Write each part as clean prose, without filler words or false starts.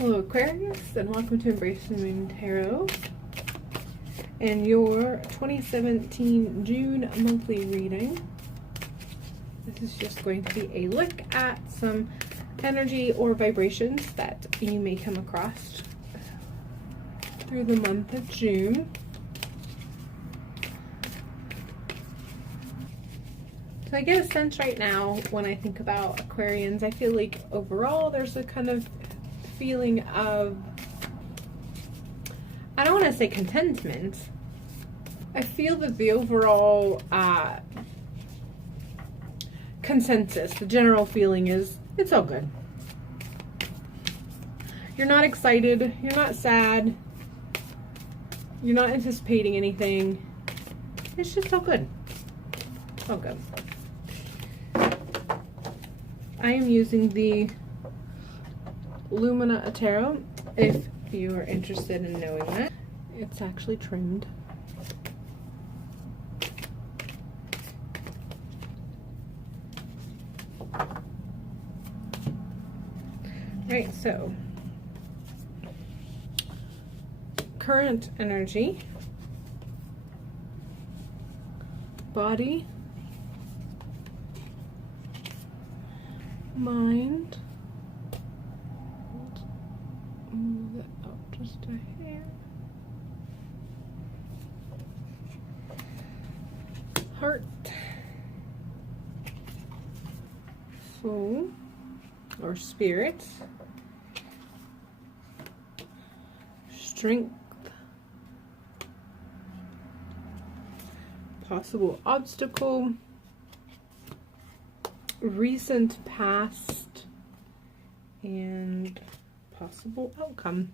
Hello Aquarius, and welcome to Embrace the Moon Tarot and your 2017 June monthly reading. This is just going to be a look at some energy or vibrations that you may come across through the month of June. So I get a sense right now when I think about Aquarians, I feel like overall there's a kind of feeling of, I don't want to say contentment. I feel that the overall consensus, the general feeling is it's all good. You're not excited, you're not sad, you're not anticipating anything. It's just all good. All good. I am using the Lumina Tarot, if you are interested in knowing that. It's actually trimmed. Right, so current energy, body, mind. Move that up just a hair. Heart, soul, or spirit, strength, possible obstacle, recent past, and possible outcome.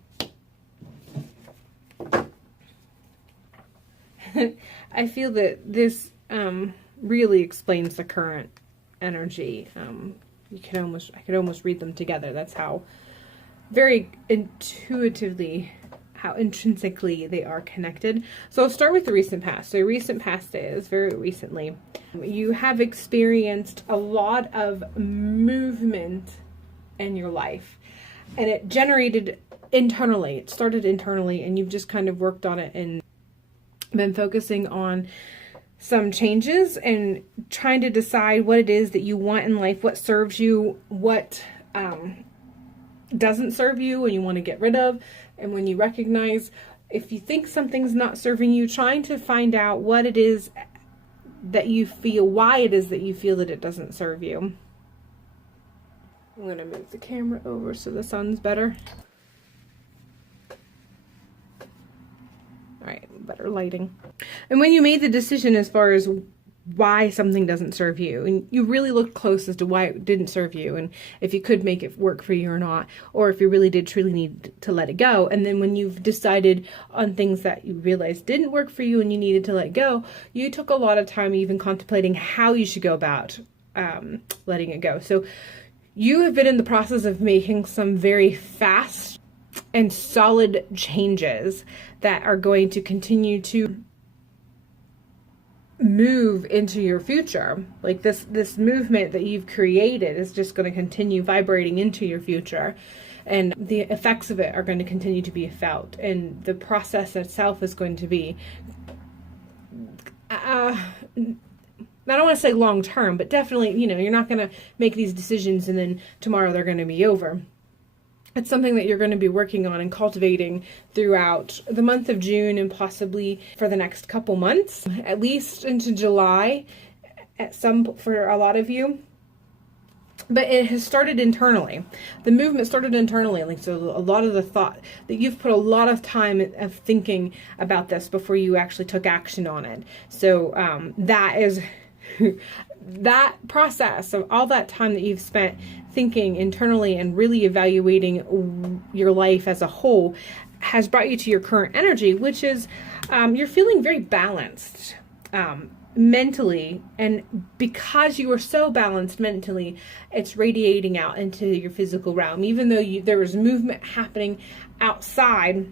I feel that this really explains the current energy. I could almost read them together. That's how very intuitively, how intrinsically they are connected. So I'll start with the recent past. So recent past is very recently. You have experienced a lot of movement in your life. And it generated internally. It started internally, and you've just kind of worked on it and been focusing on some changes and trying to decide what it is that you want in life, what serves you, what doesn't serve you and you want to get rid of. And when you recognize if you think something's not serving you, trying to find out what it is that you feel, why it is that you feel that it doesn't serve you. I'm going to move the camera over so the sun's better. All right, better lighting. And when you made the decision as far as why something doesn't serve you, and you really looked close as to why it didn't serve you, and if you could make it work for you or not, or if you really did truly need to let it go. And then when you've decided on things that you realized didn't work for you and you needed to let go, you took a lot of time even contemplating how you should go about letting it go. So you have been in the process of making some very fast and solid changes that are going to continue to move into your future. Like this movement that you've created is just going to continue vibrating into your future, and the effects of it are going to continue to be felt, and the process itself is going to be I don't want to say long term, but definitely, you're not going to make these decisions and then tomorrow they're going to be over. It's something that you're going to be working on and cultivating throughout the month of June and possibly for the next couple months, at least into July, for a lot of you. But it has started internally. The movement started internally. Like, so a lot of the thought that you've put a lot of time of thinking about this before you actually took action on it. So that is that process of all that time that you've spent thinking internally and really evaluating your life as a whole has brought you to your current energy, which is you're feeling very balanced mentally. And because you are so balanced mentally, it's radiating out into your physical realm. Even though there was movement happening outside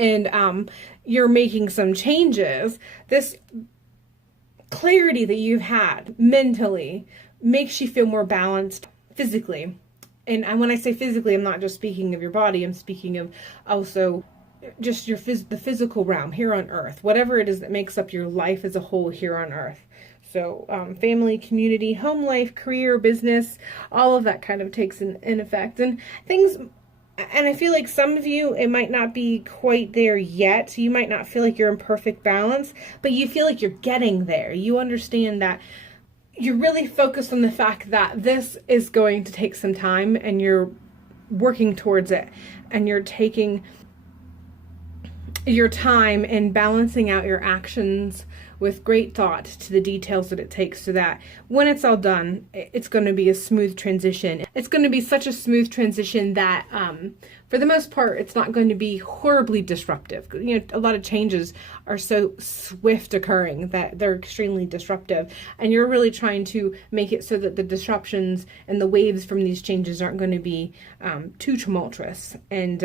and you're making some changes, this clarity that you've had mentally makes you feel more balanced physically. And when I say physically, I'm not just speaking of your body, I'm speaking of also just the physical realm here on earth, whatever it is that makes up your life as a whole here on earth. So family, community, home life, career, business, all of that kind of takes in effect. And things, and I feel like some of you, it might not be quite there yet. You might not feel like you're in perfect balance, but you feel like you're getting there. You understand that you're really focused on the fact that this is going to take some time, and you're working towards it, and you're taking your time and balancing out your actions with great thought to the details that it takes, so that when it's all done, it's going to be a smooth transition. It's going to be such a smooth transition that for the most part, it's not going to be horribly disruptive. You know, a lot of changes are so swift occurring that they're extremely disruptive, and you're really trying to make it so that the disruptions and the waves from these changes aren't going to be too tumultuous, and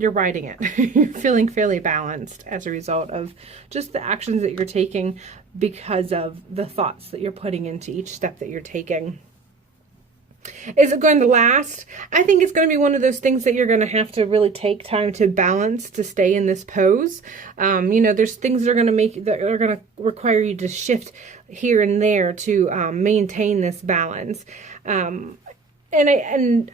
you're riding it. You're feeling fairly balanced as a result of just the actions that you're taking, because of the thoughts that you're putting into each step that you're taking. Is it going to last? I think it's going to be one of those things that you're going to have to really take time to balance to stay in this pose. You know, there's things that are going to require you to shift here and there to maintain this balance. And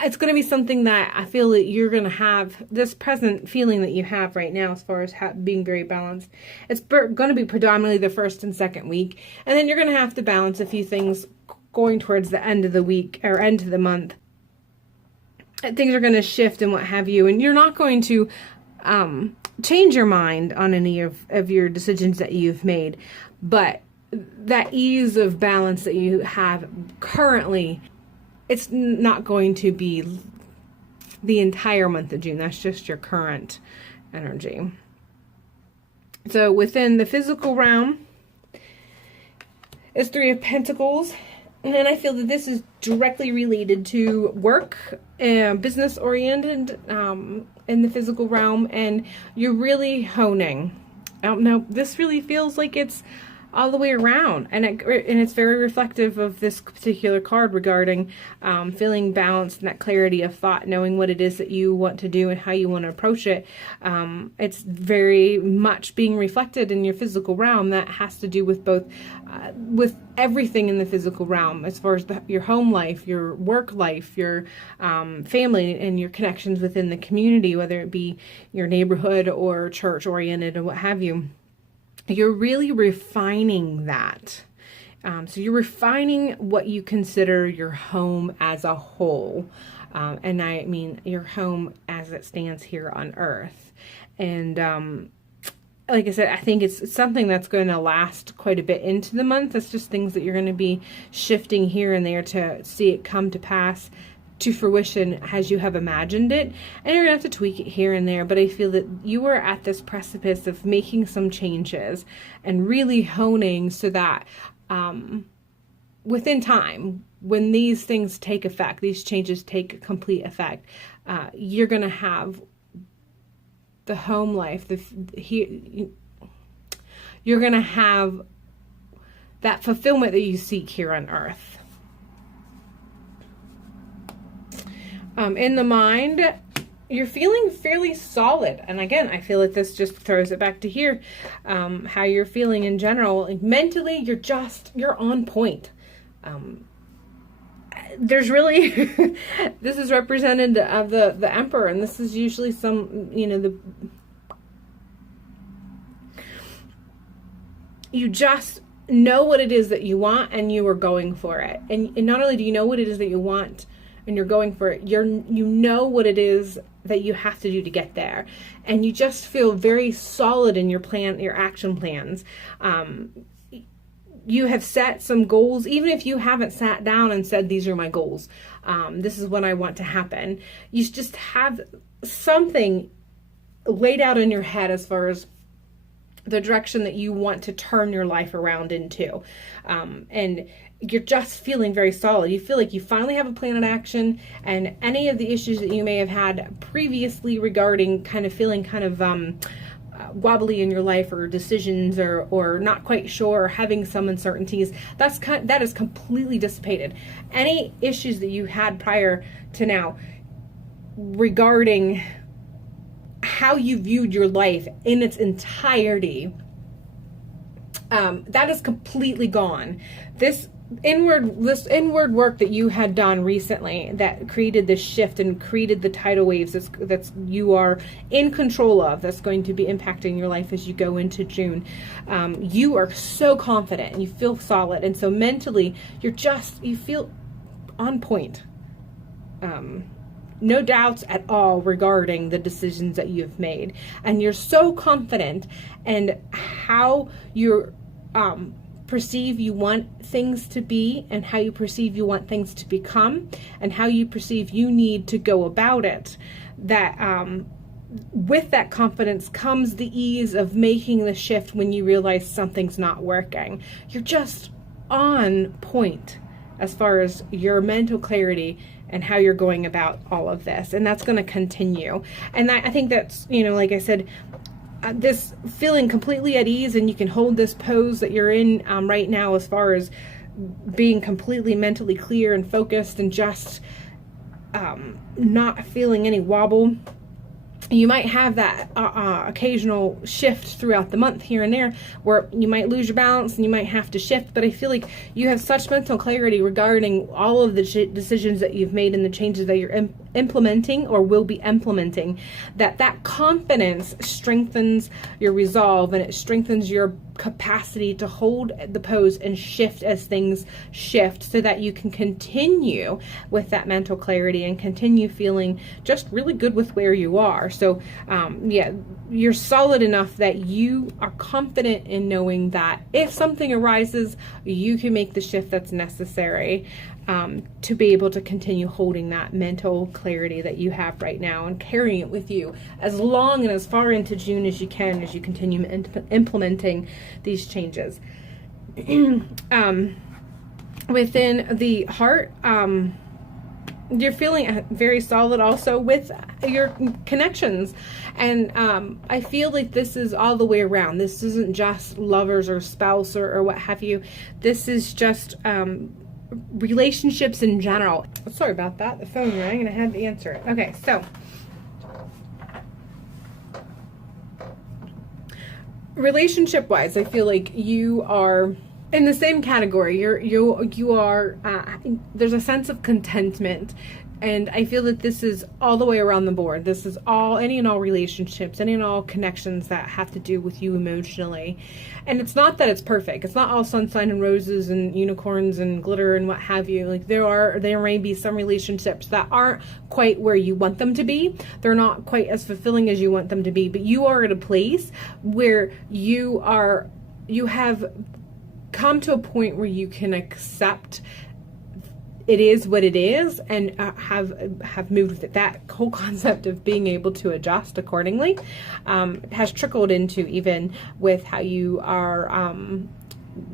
it's going to be something that I feel that you're going to have this present feeling that you have right now as far as being very balanced. It's going to be predominantly the first and second week. And then you're going to have to balance a few things going towards the end of the week or end of the month. Things are going to shift and what have you. And you're not going to change your mind on any of your decisions that you've made. But that ease of balance that you have currently, it's not going to be the entire month of June. That's just your current energy. So within the physical realm is Three of Pentacles. And then I feel that this is directly related to work and business oriented in the physical realm. And you're really honing. Now, this really feels like it's all the way around, and it's very reflective of this particular card regarding feeling balanced and that clarity of thought, knowing what it is that you want to do and how you want to approach it. It's very much being reflected in your physical realm. That has to do with both with everything in the physical realm, as far as your home life, your work life, your family, and your connections within the community, whether it be your neighborhood or church oriented or what have you. You're really refining that. So you're refining what you consider your home as a whole. And I mean your home as it stands here on earth. And like I said, I think it's something that's going to last quite a bit into the month. It's just things that you're going to be shifting here and there to see it come to pass, to fruition as you have imagined it, and you're gonna have to tweak it here and there. But I feel that you are at this precipice of making some changes and really honing so that within time, when these things take effect, these changes take complete effect, you're gonna have the home life, you're gonna have that fulfillment that you seek here on earth. In the mind, you're feeling fairly solid. And again, I feel like this just throws it back to here, how you're feeling in general. Like mentally, you're on point. There's really, this is represented of the Emperor, and this is usually some, you just know what it is that you want, and you are going for it. And not only do you know what it is that you want, and you're going for it, you know what it is that you have to do to get there. And you just feel very solid in your plan, your action plans. You have set some goals, even if you haven't sat down and said, these are my goals. This is what I want to happen. You just have something laid out in your head as far as the direction that you want to turn your life around into. And you're just feeling very solid. You feel like you finally have a plan of action, and any of the issues that you may have had previously regarding feeling wobbly in your life, or decisions, or not quite sure, or having some uncertainties, that is completely dissipated. Any issues that you had prior to now regarding how you viewed your life in its entirety, that is completely gone. This inward work that you had done recently that created this shift and created the tidal waves that's you are in control of, that's going to be impacting your life as you go into June. You are so confident and you feel solid, and so mentally you feel on point. No doubts at all regarding the decisions that you've made, and you're so confident in how you're perceive you want things to be, and how you perceive you want things to become, and how you perceive you need to go about it, that with that confidence comes the ease of making the shift when you realize something's not working. You're just on point as far as your mental clarity and how you're going about all of this, and that's going to continue. And I think that's, like I said, this feeling completely at ease, and you can hold this pose that you're in right now, as far as being completely mentally clear and focused, and just not feeling any wobble. You might have that occasional shift throughout the month here and there, where you might lose your balance and you might have to shift, but I feel like you have such mental clarity regarding all of the decisions that you've made and the changes that you're implementing or will be implementing, that confidence strengthens your resolve, and it strengthens your capacity to hold the pose and shift as things shift, so that you can continue with that mental clarity and continue feeling just really good with where you are. So yeah, you're solid enough that you are confident in knowing that if something arises, you can make the shift that's necessary to be able to continue holding that mental clarity that you have right now, and carrying it with you as long and as far into June as you can, as you continue implementing these changes. Within the heart, you're feeling very solid also with your connections, and I feel like this is all the way around. This isn't just lovers or spouse or what have you. This is just relationships in general. Sorry about that, the phone rang and I had to answer it. Okay, so relationship wise, I feel like you are in the same category. You are there's a sense of contentment, and I feel that this is all the way around the board. This is any and all relationships, any and all connections that have to do with you emotionally. And it's not that it's perfect. It's not all sunshine and roses and unicorns and glitter and what have you. Like there may be some relationships that aren't quite where you want them to be. They're not quite as fulfilling as you want them to be, but you are at a place where you have come to a point where you can accept it is what it is, and have moved with it. That whole concept of being able to adjust accordingly has trickled into even with how you are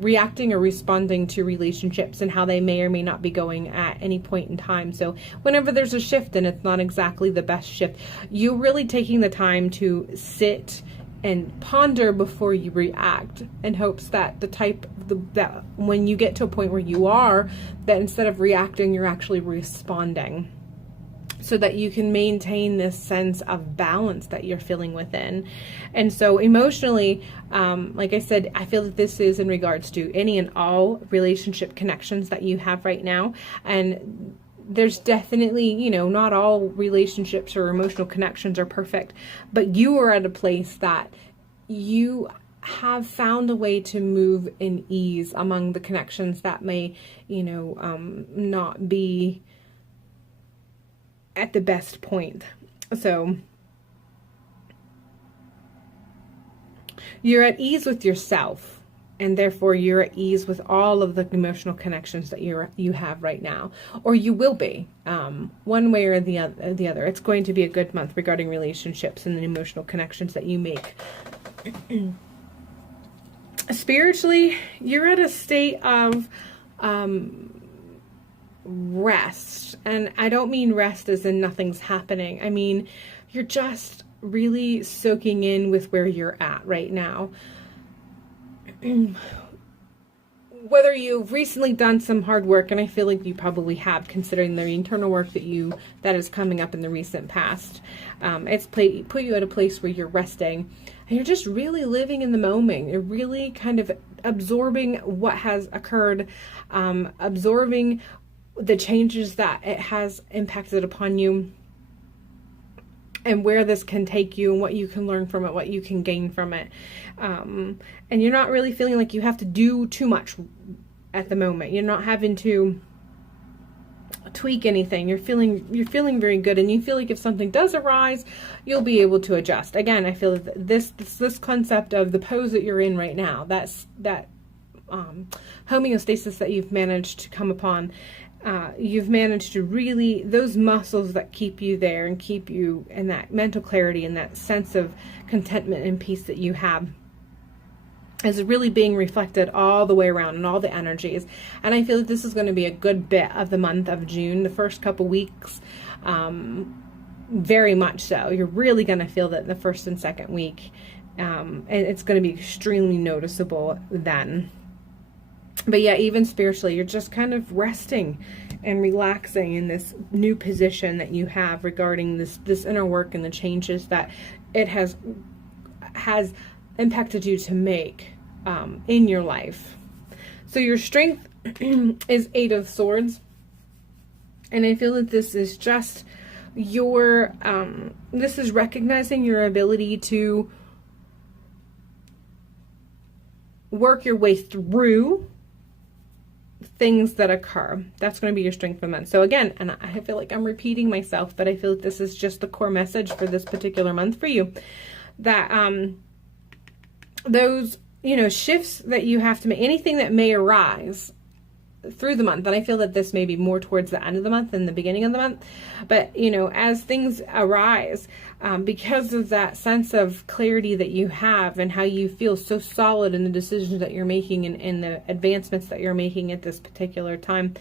reacting or responding to relationships, and how they may or may not be going at any point in time. So whenever there's a shift and it's not exactly the best shift, you're really taking the time to sit and ponder before you react, in hopes that that when you get to a point where you are, that instead of reacting, you're actually responding, so that you can maintain this sense of balance that you're feeling within. And so emotionally, like I said, I feel that this is in regards to any and all relationship connections that you have right now. And there's definitely, not all relationships or emotional connections are perfect, but you are at a place that you have found a way to move in ease among the connections that may, not be at the best point. So you're at ease with yourself, and therefore you're at ease with all of the emotional connections that you have right now, or you will be, one way or the other. It's going to be a good month regarding relationships and the emotional connections that you make. Spiritually, you're at a state of rest, and I don't mean rest as in nothing's happening. I mean, you're just really soaking in with where you're at right now. Whether you've recently done some hard work, and I feel like you probably have, considering the internal work that is coming up in the recent past. It's put you at a place where you're resting, and you're just really living in the moment. You're really kind of absorbing what has occurred, absorbing the changes that it has impacted upon you, and where this can take you and what you can learn from it, what you can gain from it. And you're not really feeling like you have to do too much at the moment. You're not having to tweak anything. You're feeling very good, and you feel like if something does arise, you'll be able to adjust. Again, I feel that this concept of the pose that you're in right now, that homeostasis that you've managed to come upon, you've managed to really, those muscles that keep you there and keep you in that mental clarity and that sense of contentment and peace that you have, is really being reflected all the way around in all the energies. And I feel that this is going to be a good bit of the month of June, the first couple weeks, very much so. You're really going to feel that in the first and second week, and it's going to be extremely noticeable then. But yeah, even spiritually, you're just kind of resting and relaxing in this new position that you have regarding this inner work and the changes that it has impacted you to make in your life. So your strength is 8 of Swords, and I feel that this is just this is recognizing your ability to work your way through things that occur. That's going to be your strength for the month. So again, and I feel like I'm repeating myself, but I feel that this is just the core message for this particular month for you, that those shifts that you have to make, anything that may arise through the month, and I feel that this may be more towards the end of the month than the beginning of the month, but as things arise, because of that sense of clarity that you have and how you feel so solid in the decisions that you're making and the advancements that you're making at this particular time,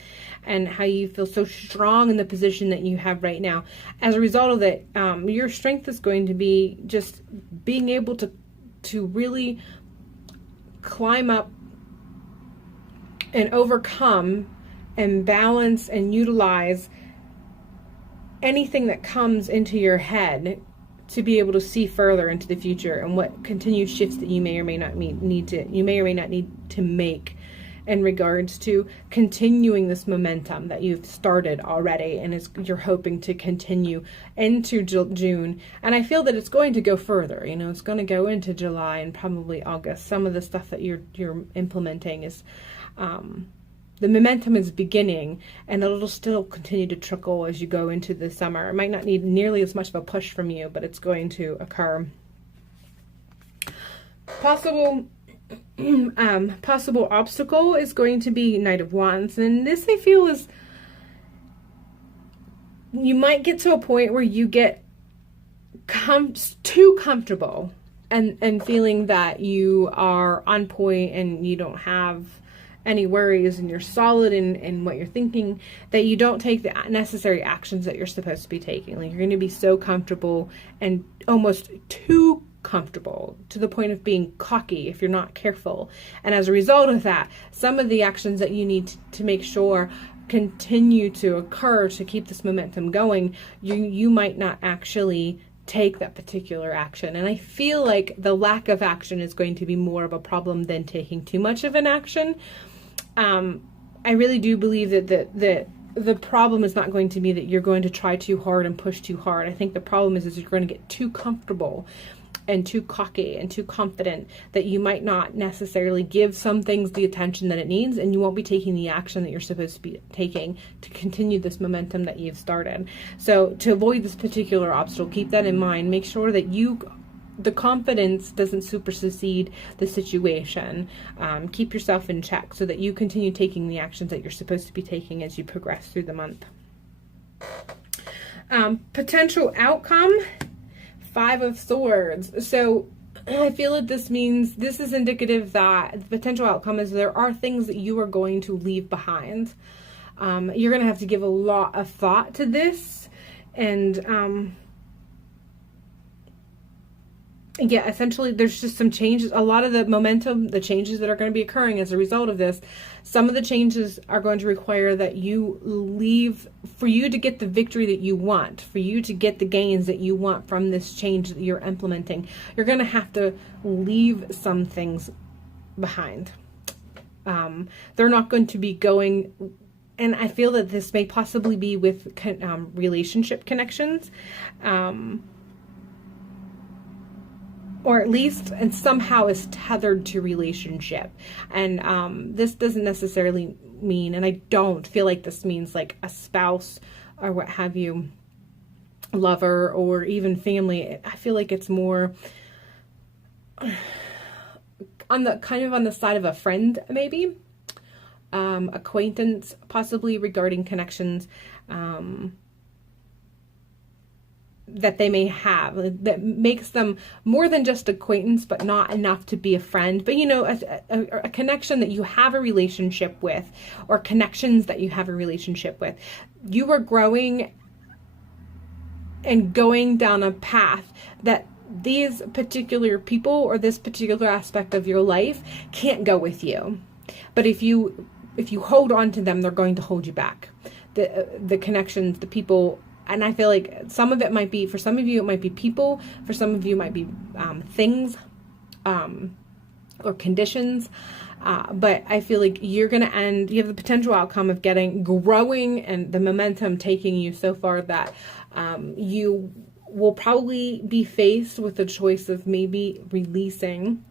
and how you feel so strong in the position that you have right now, as a result of that, your strength is going to be just being able to really climb up and overcome and balance and utilize anything that comes into your head to be able to see further into the future and what continued shifts that you may or may not need to make in regards to continuing this momentum that you've started already, and you're hoping to continue into June. And I feel that it's going to go further. It's going to go into July and probably August. Some of the stuff that you're implementing is the momentum is beginning, and it'll still continue to trickle as you go into the summer. It might not need nearly as much of a push from you, but it's going to occur. Possible obstacle is going to be Knight of Wands, and this I feel is, you might get to a point where you get too comfortable and feeling that you are on point and you don't have any worries and you're solid in what you're thinking, that you don't take the necessary actions that you're supposed to be taking. Like, you're going to be so comfortable and almost too comfortable to the point of being cocky if you're not careful. And as a result of that, some of the actions that you need to make sure continue to occur to keep this momentum going, you might not actually take that particular action. And I feel like the lack of action is going to be more of a problem than taking too much of an action. I really do believe that the problem is not going to be that you're going to try too hard and push too hard. I think the problem is you're going to get too comfortable and too cocky and too confident that you might not necessarily give some things the attention that it needs, and you won't be taking the action that you're supposed to be taking to continue this momentum that you've started. So to avoid this particular obstacle, keep that in mind. Make sure that the confidence doesn't supersede the situation. Keep yourself in check so that you continue taking the actions that you're supposed to be taking as you progress through the month. Potential outcome, 5 of Swords. So I feel that this means, this is indicative that the potential outcome is there are things that you are going to leave behind. You're going to have to give a lot of thought to this, and yeah, essentially there's just some changes. A lot of the momentum, the changes that are going to be occurring as a result of this, some of the changes are going to require that you leave, for you to get the victory that you want, for you to get the gains that you want from this change that you're implementing. You're going to have to leave some things behind. They're not going to be going, and I feel that this may possibly be with relationship connections, or at least, and somehow is tethered to relationship. And this doesn't necessarily mean, and I don't feel like this means like a spouse or what have you, lover, or even family. I feel like it's more on the kind of on the side of a friend, maybe, acquaintance, possibly, regarding connections that they may have that makes them more than just acquaintance, but not enough to be a friend. But, you know, a connection that you have a relationship with, or connections that you have a relationship with. You are growing and going down a path that these particular people or this particular aspect of your life can't go with you. But if you hold on to them, they're going to hold you back. The connections, the people. And I feel like some of it might be, for some of you, it might be people. For some of you, it might be things or conditions. But I feel like you're going to end, you have the potential outcome of growing and the momentum taking you so far that you will probably be faced with the choice of maybe releasing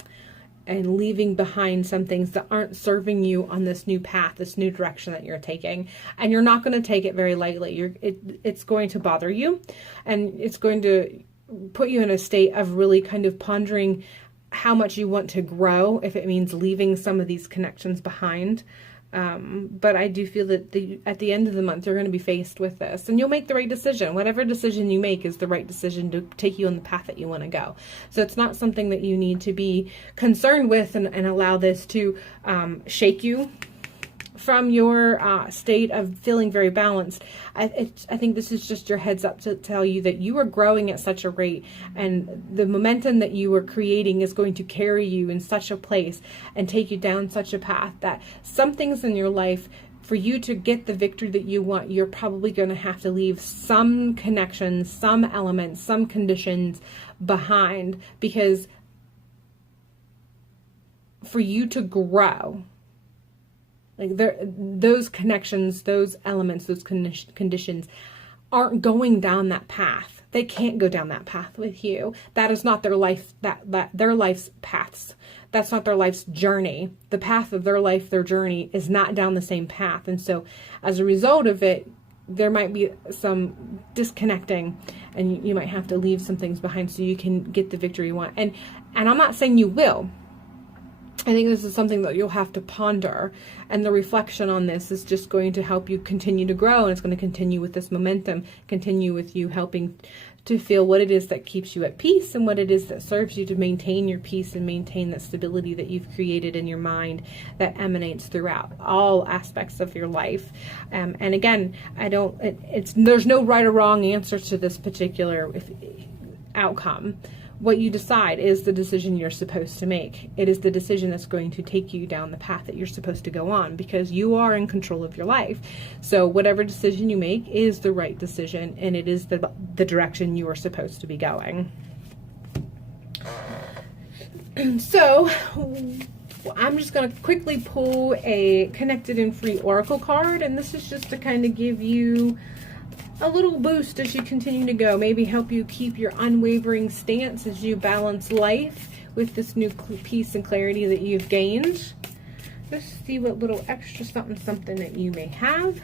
and leaving behind some things that aren't serving you on this new path, this new direction that you're taking. And you're not going to take it very lightly. It's going to bother you, and it's going to put you in a state of really kind of pondering how much you want to grow, if it means leaving some of these connections behind. But I do feel that at the end of the month, you're going to be faced with this, and you'll make the right decision. Whatever decision you make is the right decision to take you on the path that you want to go. So it's not something that you need to be concerned with and allow this to shake you from your state of feeling very balanced. I think this is just your heads up to tell you that you are growing at such a rate, and the momentum that you are creating is going to carry you in such a place and take you down such a path that some things in your life, for you to get the victory that you want, you're probably going to have to leave some connections, some elements, some conditions behind, because for you to grow, like those connections, those elements, those conditions aren't going down that path. They can't go down that path with you. That is not their life, that their life's paths. That's not their life's journey. The path of their life, their journey is not down the same path. And so as a result of it, there might be some disconnecting, and you might have to leave some things behind so you can get the victory you want. And I'm not saying you will. I think this is something that you'll have to ponder, and the reflection on this is just going to help you continue to grow, and it's going to continue with this momentum, continue with you helping to feel what it is that keeps you at peace and what it is that serves you to maintain your peace and maintain that stability that you've created in your mind that emanates throughout all aspects of your life. And again, there's no right or wrong answer to this particular outcome. What you decide is the decision you're supposed to make. It is the decision that's going to take you down the path that you're supposed to go on, because you are in control of your life. So whatever decision you make is the right decision, and it is the direction you are supposed to be going. So I'm just going to quickly pull a Connected and Free Oracle card, and this is just to kind of give you a little boost as you continue to go, maybe help you keep your unwavering stance as you balance life with this new peace and clarity that you've gained. Just see what little extra something that you may have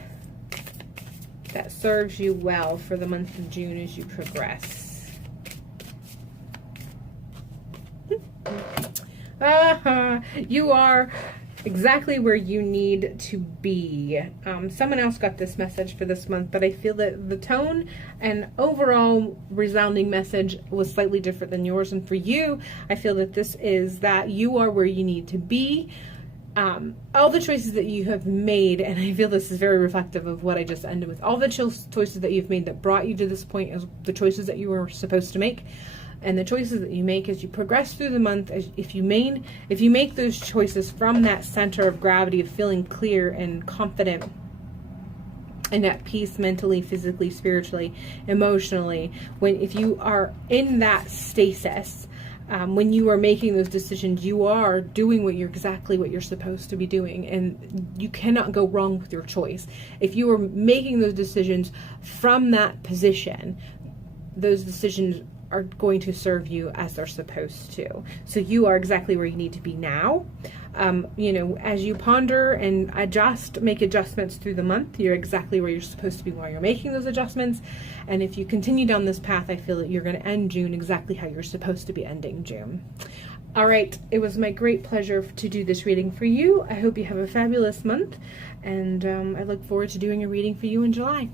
that serves you well for the month of June as you progress. You are exactly where you need to be. Someone else got this message for this month, but I feel that the tone and overall resounding message was slightly different than yours. And for you, I feel that this is that you are where you need to be. All the choices that you have made, and I feel this is very reflective of what I just ended with, all the choices that you've made that brought you to this point as the choices that you were supposed to make. And the choices that you make as you progress through the month, if you make those choices from that center of gravity of feeling clear and confident and at peace mentally, physically, spiritually, emotionally, if you are in that stasis, when you are making those decisions, you are doing exactly what you're supposed to be doing, and you cannot go wrong with your choice. If you are making those decisions from that position, those decisions are going to serve you as they're supposed to. So you are exactly where you need to be now. As you ponder and make adjustments through the month, you're exactly where you're supposed to be while you're making those adjustments. And if you continue down this path, I feel that you're going to end June exactly how you're supposed to be ending June. All right, it was my great pleasure to do this reading for you. I hope you have a fabulous month, and I look forward to doing a reading for you in July.